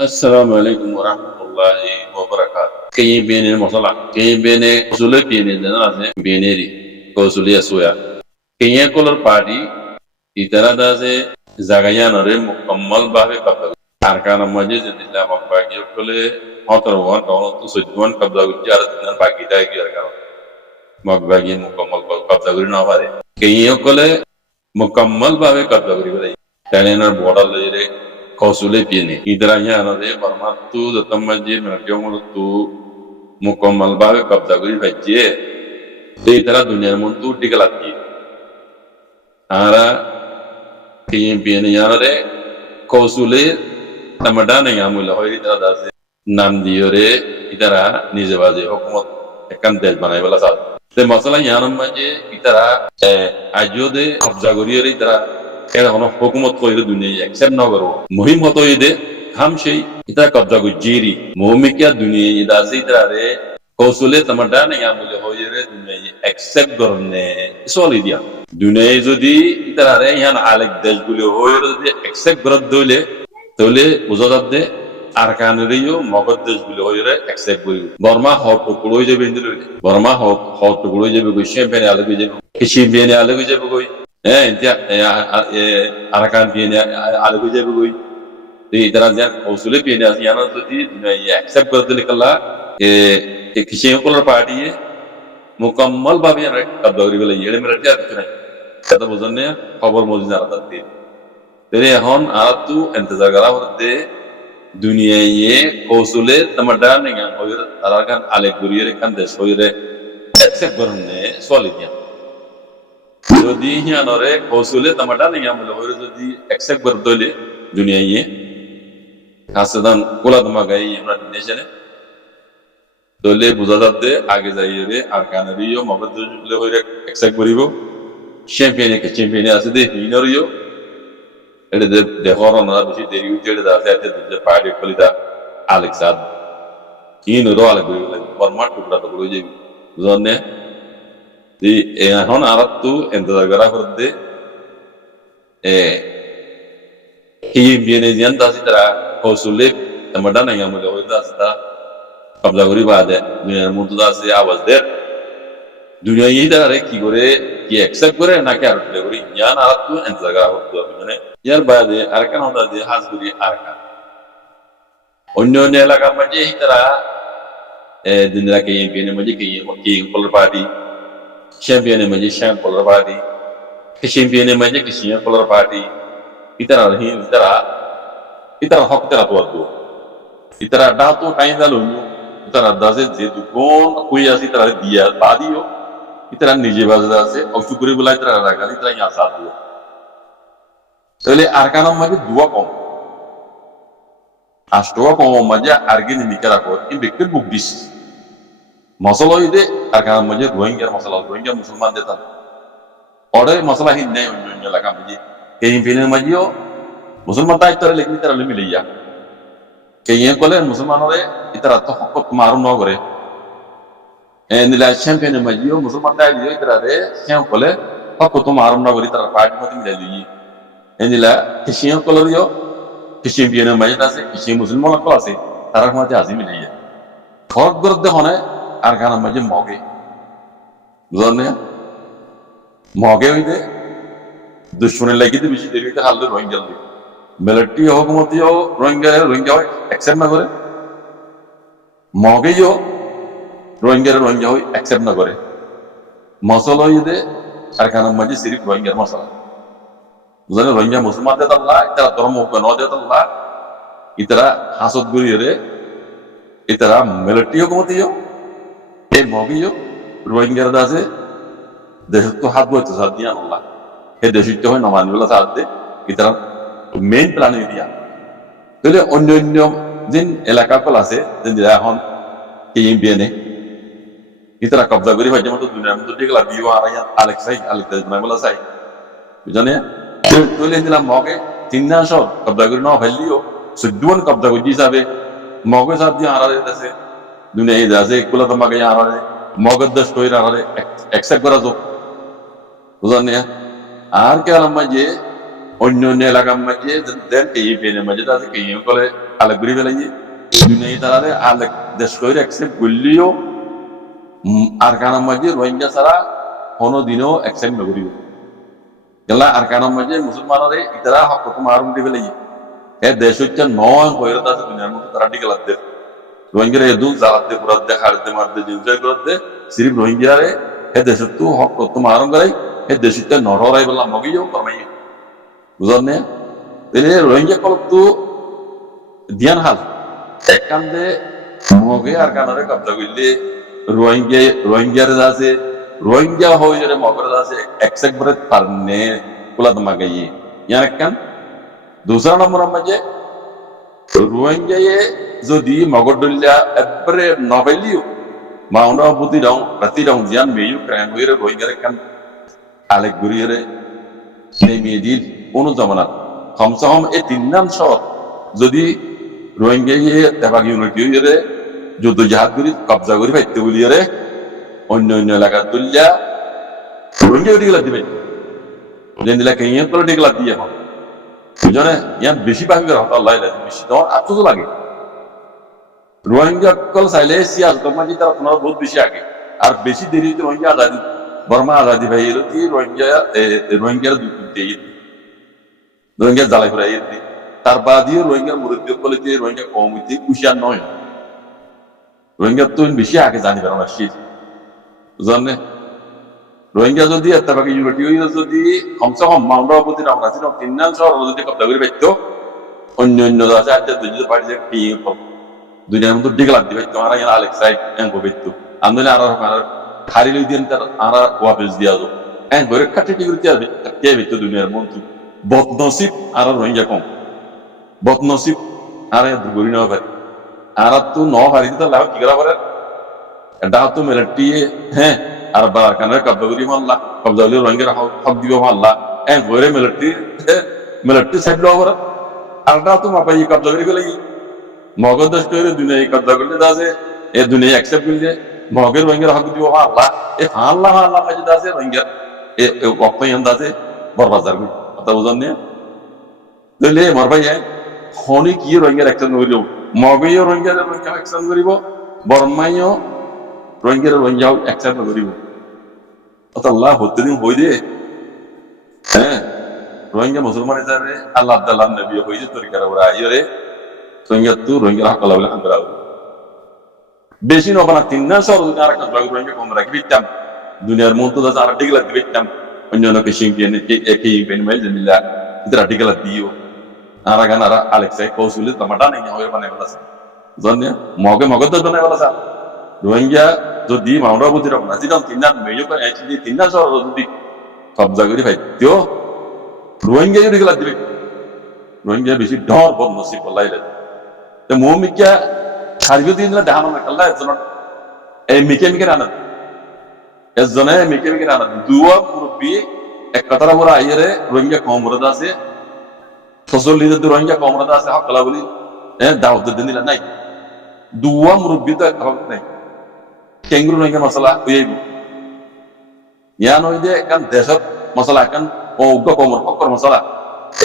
Assalamualaikum warahmatullahi wabarakatuh. Kaya bene masala. Kaya bene usule bene dana ase bene ri. Ko usule asoya. Kaya color party itara da se zagaya na re mukammal bahe kabla. Arkana majlis dillah mabagi kole hotar wan to sujwan kabla ujar dinan bagi dai gi arkana. Mabagi mukammal kabla guri na pare. Kaya kole mukammal bahe kabla guri bari. Tane na border le Kausule piene idranya anade parmatu datamajje merjomultu mukammal bawe kabza guri bajje te itara dunya muntu digalati ara kiyen piene yanade kausule tamadana yamula hoy itara dase nam diore itara nijebaje hukumat ekan dej banai bala sa te masala yanam maje itara ajode kabza guri ore itara era hono hukumat koyre dunya accept na karo muhim hoto ide ham shei ita kabza go jiri muhimikya dunya ida se itare kausule tamadana yamule hoyre dunya accept gorne isoli dia dunya jodi itare yan alek dejgule hoyre jodi accept gorad dole tole uzadde arkanriyo mogad dejgule hoyre accept gori borma hot kuloy je bendile borma hot kuloy je go shempene alek je kishi bene alek je go intia arakan piene algo je bugoi di darajan usule piene yana to di dunia accept karte likalla किसी को party है मुकम्मल भावे कब्जा गले ये मेरा क्या दिखना कदा बुझने खबर मौजूद आ रहा है तेरे हन आतु इंतजार करा होते दुनिया ये कौशले तमड्डा नहीं हो ये अराkan alegorier kan देश हो ये accept करने सोलिदिया যদি হিয়ানরে কৌশলে তামাটা নেই আমলে হইরে যদি অ্যাকসেপ্ট করে দলে দুনিয়া ইয়ে হাসদান কোলা তোমা গাই আমরা নেশনে দলে বুঝা যাতে আগে যাইরে আর কানারিও মগজ জুলে হইরে অ্যাকসেপ্ট করিব চ্যাম্পিয়নে আছে দে হিনরিও এডে দে হরনা বেশি দেরি উঠে দা আছে যে পার্টি খলিদা আলেক্সাদ হিনরো আলেক ফরম্যাট টুকরা তো বলে যাই বুঝনে di hon arat tu entara horde hi biene dian da sitra kausule tamada na yamule hoida sta kabla gori bade dunia muntu da se awaz der dunia ida re ki gore ki accept gore na kya rotle gori yan arat tu entara horde bune yar bade arkan honda de has gori arkan onyo ne laga maje itara dunia ke biene maje ke color party champion maji sham color party champion maji kisiya color party itara hok tera tuadu itara datu time dalu itara daze jetu gon kuya si itara dia badio itara nije baza se okchukuri bula itara ragali itara ya satu tole arkanam maji dua kom ashtoa kom maji argin mikara ko in bekir bugdis masala ide arkan maje rohingya masala rohingya musulman detan ore masala hin ne onyo lagam ji keyin pine majio musulman ta itara lekni tara le miliya keyin kole musulman ore itara to hokot marum no gore nila champion majio musulman ta dio itara re sem kole hokot marum no gore itara party mati milali nila kishin kole rio kishin pine majita se kishin musulman ko ase tarak mati azim miliya khok gorde hone arkan maje moge বুঝনে মগে হইতে দুশ্মনের লাগিতে বেশি দেরি হইতে হাললে রোহিঙ্গা দি military হুকুমতিও Rohingya accept না করে মগেও রোহিঙ্গা হই accept না করে মসলা হইতে আরকান মাঝে সিরিফ রোহিঙ্গার মসলা বুঝনে রোহিঙ্গা মুসলমান দে আল্লাহ ইতারা ধর্ম ন দে আল্লাহ ইতারা হাসদ গরিরে ইতারা মিলিটারি হুকুমতিও এই মগেও রোহিঙ্গার দাসে দেশ তো হাত বইতে সাথ দিয়া আল্লাহ হে দেশিত হয় নমানিবলা সাথ দে ইতারা মেইন প্ল্যান দিয়া তাহলে অন্য দিন এলাকা কল আছে যে এখন কি বিএনএ ইতারা কবজা করি ভাই যেমন দুনিয়ার মধ্যে দেখলা বিও আরাইয়া আলেক্সাই বানাইবলা চাই বুঝনে তাহলে দিলাম মগে তিন না সব কবজা করি না ভাইলিও সুদ্দুন কবজা করি হিসাবে মগে সাথ দিয়া আরারে দেশে দুনিয়া এই দেশে কুলা তোমাকে আরারে মগদ্দাস কইরা আরে অ্যাকসেপ্ট করা যাও বুঝনে আর কে আলম মাঝে অন্য এলাকা মাঝে দেন এই পেনে মাঝে আছে কি কলে আলেক ঘুরি ফেলাই দুনিয়া তারারে আলেক দেশ করে অ্যাকসেপ্ট করলেও আর কানার মাঝে রোহিঙ্গা ছাড়া কোনোদিনও অ্যাকসেপ্ট নকরিব গেলা আর কানার মাঝে মুসলমানরে ইতারা হক মার উঠে ফেলাই দেশ হচ্ছে নয় হয়ে আছে দুনিয়ার মধ্যে তারা টিকে লাগতে রোহিঙ্গারে এদু জ্বালাতে পুরাতে হারতে মারতে জিনজয় করতে সিরিফ রোহিঙ্গারে দেশ তো হক মারম করাই দেশ হচ্ছে নড়াই বললাম মগিও কমাই বুঝলেন না রোহিঙ্গা কলক তো ধ্যান হাল এককান্দে মগে আর কানারে কবজা করলে রোহিঙ্গার আছে রোহিঙ্গা হয়ে মগর আছে একসেক বরে পারনে কুলা তোমাকে ইয়ার একখান দুসরা নম্বর মাঝে রোহিঙ্গায়ে যদি মগরডুল্লা একবারে নভেলিও মাউনা বুদ্ধি রং রাতি রং জিয়ান মেয়ু ক্রাইম হয়ে রোহিঙ্গার একখান আলেক ঘুরিয়ে নেমিয়ে দিল কোনো জমানাত কমসে কম এই 3 নাম শহর যদি রোহিঙ্গায়ে তেবাগ ইউনিটি হয়ে যুদ্ধ জাহাজ করি কবজা করি পাইতে বলিয়ে অন্য অন্য এলাকা তুলিয়া রোহিঙ্গা টিকলা দিবে যেন দিলা কেইয়া করে টিকলা দিয়ে এখন বুঝনে ইয়ার বেশি ভাগে হতো আল্লাহ বেশি তোমার আত্মজ লাগে রোহিঙ্গা কল চাইলে সিয়াজ কমাজি তারা তোমার বহুত বেশি আগে আর বেশি দেরি রোহিঙ্গা আজাদি বর্মা আজাদি ভাই এলো কি রোহিঙ্গার রোহিঙ্গা জ্বালাই ফেরাই তার বাদিও রোহিঙ্গার মুরব্বী কলে রোহিঙ্গা কম হইতে কুশিয়ার নয় রোহিঙ্গা তো বেশি আগে জানি পারো না শীত বুঝলেন রোহিঙ্গা যদি এতটাকে ইউনিটি যদি কমসে কম মামলাপতি রামরাজি 3 নাম শহর যদি কবজা করে পাইতো অন্য অন্য আছে আজ দুই পার্টি কি দুনিয়ার মধ্যে ডিগ লাগতে পাইতো আর এখানে আলেক সাইড এঙ্গো পাইতো আন্দোলন আর খালি লই দিন তার আর ওয়াপস দিয়া যাও ঘরে কাটি টিগুরি কে পাইতো দুনিয়ার মধ্যে বদনসিব আর রোহিঙ্গা কম বদনসিব আর দুগুরি নেওয়া পারে আর তো ন হারি তো লাভ কি করা পারে এটা তো মিলিটারি হ্যাঁ আর বার কানের কবজা করি মাল্লা কবজা করি রোহিঙ্গা হক দিব মাল্লা ঘরে মিলিটারি সাইড লওয়া পারে আর এটা তো মাপাই কবজা করি ফেলে মগজ দেশ করে দুনিয়া কবজা করলে আছে এ দুনিয়া অ্যাকসেপ্ট করলে মগের রোহিঙ্গার হক দিব মাল্লা হাল্লা মাঝে আছে রোহিঙ্গা অপয়ান আছে বরবাজার করি কথা বুঝান নিয়ে তাহলে আমার ভাই খনি কি রোহিঙ্গার অ্যাকশন করিল মগেও রোহিঙ্গার অ্যাকশন করিব বর্মাইও রোহিঙ্গাও অ্যাকশন করিব আল্লাহ হতে দিন হই দে হ্যাঁ রোহিঙ্গা মুসলমান হিসাবে আল্লাহ আব্দাল্লাহ নবী হইছে তরিকার ওরা আইরে রোহিঙ্গা হাকালা বলে হাঙ্গরা বেশি নবানা 3 নাম শহর আর একটা রোহিঙ্গা কম রাখি দিতাম দুনিয়ার মন তো আর ঠিক লাগতে দিতাম অন্য অন্য কেশিং একই বেনমেল জেনিলা ইতরা ঠিক লাগ দিও আর গান আর আলেক্সাই কৌশলে টমাটা নেই হয় বানাই বলা জানে মগে তো বানাই বলা রোহিঙ্গা যদি মামলাপতি রামরাজি 3 নাম মেয়ো করে 3 নাম শহর যদি কবজা করি পাইতো রোহিঙ্গা ঠিক লাগ দিবে রোহিঙ্গা বেশি ডর বদনসিব বলাইলে তো মোমিকা খারিও দিন না দাহানো না কাল্লা একজন এই মিকে রানা একজনে মিকে রানা দুয়া মুরব্বি এক কথাটা বলা আইরে রোহিঙ্গা কম রদা আছে ফসল লিদে রোহিঙ্গা কম রদা আছে হাকালা বলি দাওয়াত দিন দিলা নাই দুয়া মুরব্বি তো হক নাই কেঙ্গুর রোহিঙ্গা মশলা হইব ইয়ান হই দে কান দেশত মশলা কান ও কমর হকর মশলা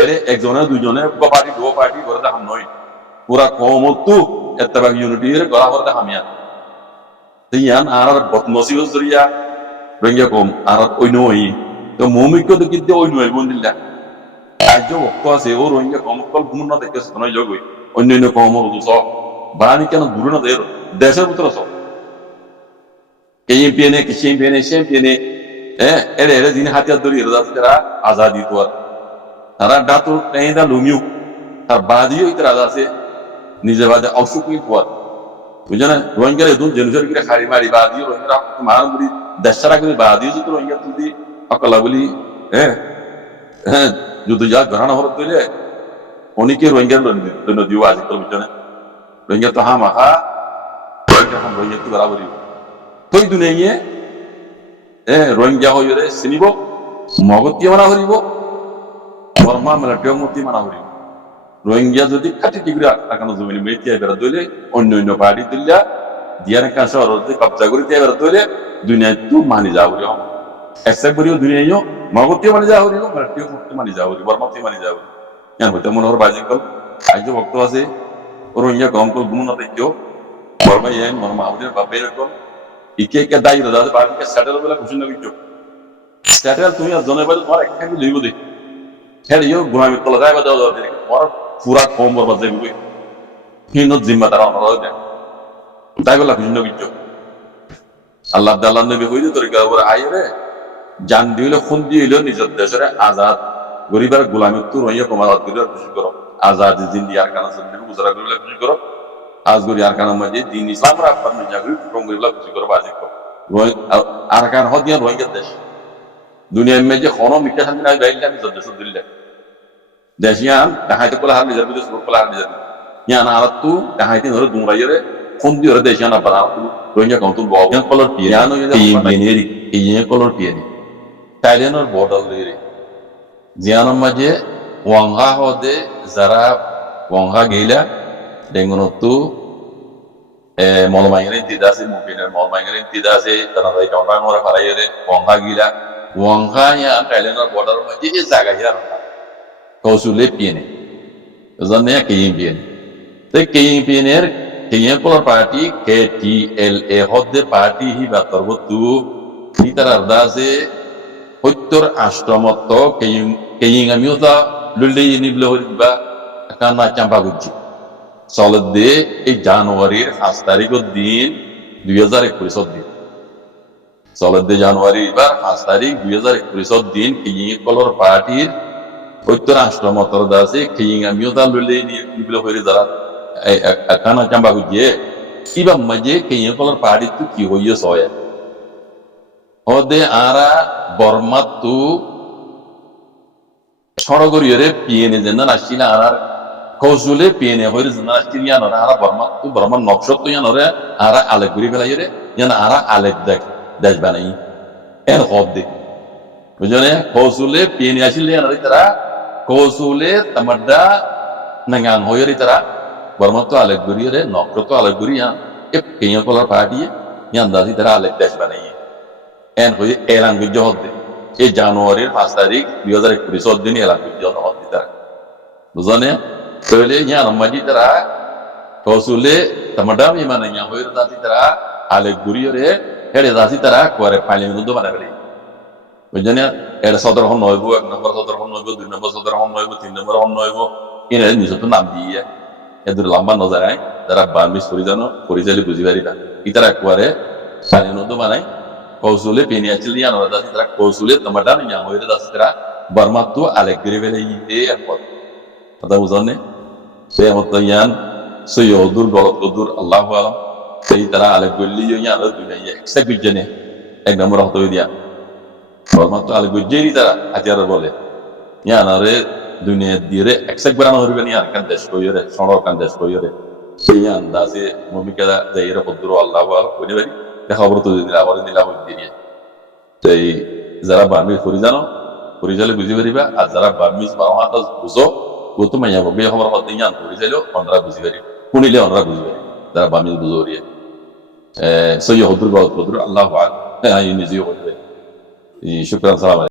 এরে একজনে দুইজনে দো পার্টি করে হাম নয় পুরা কমতো এতবাগ ইউনিটির গলা করতে হামিয়া ইয়ান আর বদনসিব জরিয়া রোহিঙ্গা কম আর অন্য হই তো মৌমিক তো কিন্তু অন্য হইব দিল্লা আজ অক্ত আছে ও রোহিঙ্গা কম কল ঘুম না দেখে শোনাই যোগ অন্য অন্য কম স বানি কেন দূরে না দেশের ভিতরে সব কেএমপিএনে সিএমপিএনে এরে দিন হাতিয়ার ধরি তারা আজাদি তো তারা ডাতো এটা লুমিউ তার বাদিও ইতার আজ আছে নিজে বাদে অসুখী পথ বুঝছো না রোহিঙ্গা এদুন জেনুসার করে খাড়ি মারি বাদিও রোহিঙ্গা মারান বলি দেশারা করে বাদিও যদি রোহিঙ্গা তুলি অকলা বলি যদি যা ঘরানা হরত দিলে অনেকে রোহিঙ্গার জন্য দিও আজিকাল বুঝছো না রোহিঙ্গা তো হা মাখা রোহিঙ্গা তো বরাবরই তুই দুনিয়া রোহিঙ্গা হয়ে চিনিব মগতি মানা হরিব বর্মা মিলিটারি মতি মানা হরিব রোহিঙ্গা যদি কাটি টিগুরি আকানো জমি মেতিয়া বেড়া দইলে অন্য পার্টি দিল্লা দিয়ার কাছে কবজা করে দিয়ে বেড়া দইলে দুনিয়ায় তো মানি যাওয়া একসাথে করিও দুনিয়ায় মগতি মানি যাওয়া হরিব মিলিটারি মতি মানি যাওয়া হরিব বর্মাতি মানি যাওয়া কেন হইতে মনে হর বাজি কল আজ ভক্ত আছে ronya gongkol gununa tekyo borba yen mon maudir babbe ko ike dairo da ba ke settle bela kusin na bijo settle তুমি আর জনে বলে তোমার একখানি লইব দে খেলে ইও গুনামি তো লাগাইবা দাও দাও দে তোমার পুরা কম বরবাদ যাইবে হিনো জিম্মাদার অনরা দে তাই বলা কুsin na bijo আল্লাহ আল্লাহ নবী হইতে তরিকা উপরে আইরে জান দিলে খুন দিলে নিজের দেশের আজাদ গরিবের গোলামি তো রইয়া কমাত দিলে খুশি করো আজাদ জিন্দি আর কানা সব গুজরা করিলে খুশি করো আজ গরি আর কানা মাঝে দিন ইসলাম রাখবার না জাগরি কম গরিবলা খুশি করো বাজি করো আর কান হদিয়া রইয়া দেশ দুনিয়ার মধ্যে কোনো মিথ্যা শান্তি নাই বাইলে নিজের দেশ দিলে দেশিয়ান তাহাইতে কোলা হার নিজের বিদেশ কোলা হার নিজের ইয়ান আরাতু তাহাইতে ধরে দুমরাইরে খুন দিয়ে দেশিয়ান আবার ronya kauntul bawa yang kolor piano yang beneri yang kolor piani Thailand or border liri zianam maje wangha hode zara wangha gila dengan tu malamaingere tidase mungkin malamaingere tidase tanah bayi kawan orang parayere wangha gila wangha ya Thailand or border maje je jaga ya kau sulit piani zannya kaying piani tapi kaying piani Kenya Color Party KTLA hode party hi batarbutu hitararda se hottor ashramatto kaying amiuta lulle niblo horiba kana chamba gujji solde ei January 5 tarikh din 2021 din solde January ba 5 tarikh 2021 din Kenya Color Party hottor ashramatto da se kaying amiuta lulle niblo horizara kana chamba gujje iba maje Kenya Color Party tu ki hoye soya hode ara bormatu sorogoriyore piene jenna ashila ara kosule piene hoye jenna ashiliya nora ara bormatu borman nokshotto ya nora ara aleguri belayere yana ara alegdak dajbanai en hobde bujone kosule piene ashiliya nora tara kosule tamadda nangang hoye tara Bormato aleguri re, nokroto aleguri ya, Kenya Color Party yang dari tera aleg dash banai. En koi elang gujoh de. Januari 5 tarikh 2021 din elang gujoh hot tera. Buzane, tole yang namaji tera, kosule tamadam yang mana yang hoir dari tera aleguri re, hele dari tera kuare paling nudo mana beli. Buzane, saudara hon noibu, ek nomor saudara hon noibu, dua nomor saudara hon noibu, tiga nomor hon noibu. Ini ni satu nam dia. এদের লম্বা নজর আয় যারা Burmese পরিচালি বুঝি পারি না ইতারা একবারে সানিনন্দ বানাই কৌশলে পেনিয়াচিল ইয়ান ওরা দাসি তারা কৌশলে তোমাটা না ইয়ান হইরে দাসি তারা বর্মাত্তু আলেগ্রি বেলে ইতে একপদ কথা বুঝনে সে মত ইয়ান সৈয়দুর গলতদুর আল্লাহু আলাম সেই তারা আলেগ্রি ইয়ান আর দুনিয়া এক্সেক বিজনে এক নম্বর হতো দিয়া বর্মাত্তু আলেগ্রি তারা হাতিয়ার বলে ইয়ান আরে dunia dire eksak berana horiben ya kan desh koyore sonor kan desh koyore seyan dase momikada daira podro Allah wala kone bari de khabar to dila hodi tai zara barmi forizale buzi bari ba azara barmi baro hata buzo goto manya be khabar hodi yan forizale onra buzi bari kunile onra buzi bari zara barmi buzoriye so yo hodro Allah wala ayini ziyo hodi shukran salam